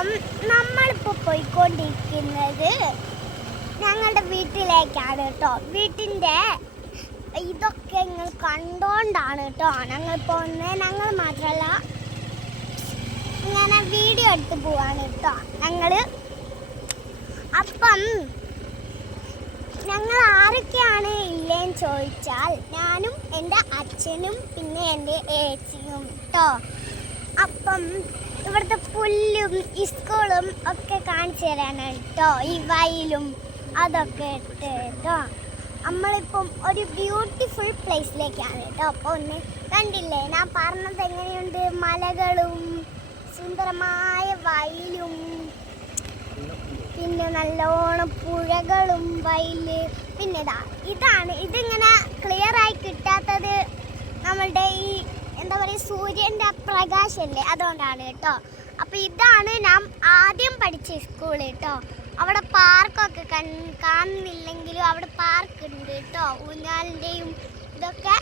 അപ്പം നമ്മളിപ്പോൾ പോയിക്കൊണ്ടിരിക്കുന്നത് ഞങ്ങളുടെ വീട്ടിലേക്കാണ് കേട്ടോ. വീട്ടിൻ്റെ ഇതൊക്കെ നിങ്ങൾ കണ്ടോണ്ടാണ് കേട്ടോ ഞങ്ങൾ പോകുന്നത്. ഞങ്ങൾ മാത്രമല്ല ഇങ്ങനെ വീഡിയോ എടുത്ത് പോവാണ് കേട്ടോ ഞങ്ങൾ. അപ്പം ഞങ്ങൾ ആരൊക്കെയാണ് ഇല്ലേന്ന് ചോദിച്ചാൽ ഞാനും എൻ്റെ അച്ഛനും പിന്നെ എൻ്റെ ഏച്ചിയും കേട്ടോ. അപ്പം ഇവിടുത്തെ പുല്ലും ഈ സ്കൂളും ഒക്കെ കാണിച്ചു തരാനാണ് കേട്ടോ. ഈ വയലും അതൊക്കെ ഇട്ട് കേട്ടോ. നമ്മളിപ്പം ഒരു ബ്യൂട്ടിഫുൾ പ്ലേസിലേക്കാണ് കേട്ടോ. അപ്പോൾ ഒന്ന് കണ്ടില്ലേ ഞാൻ പറഞ്ഞത് എങ്ങനെയുണ്ട്? മലകളും സുന്ദരമായ വയലും പിന്നെ നല്ലോണം പുഴകളും വയല്. പിന്നെ ഇതാണ് ഇതിങ്ങനെ ക്ലിയർ ആയി കിട്ടാത്തത് നമ്മളുടെ ഈ എന്താ പറയുക സൂര്യൻ്റെ പ്രകാശമല്ലേ, അതുകൊണ്ടാണ് കേട്ടോ. അപ്പോൾ ഇതാണ് ഞാൻ ആദ്യം പഠിച്ച സ്കൂൾ കേട്ടോ. അവിടെ പാർക്കൊക്കെ കാണുന്നില്ലെങ്കിലും അവിടെ പാർക്ക് ഉണ്ട് കേട്ടോ. ഊഞ്ഞാലിൻ്റെയും ഇതൊക്കെ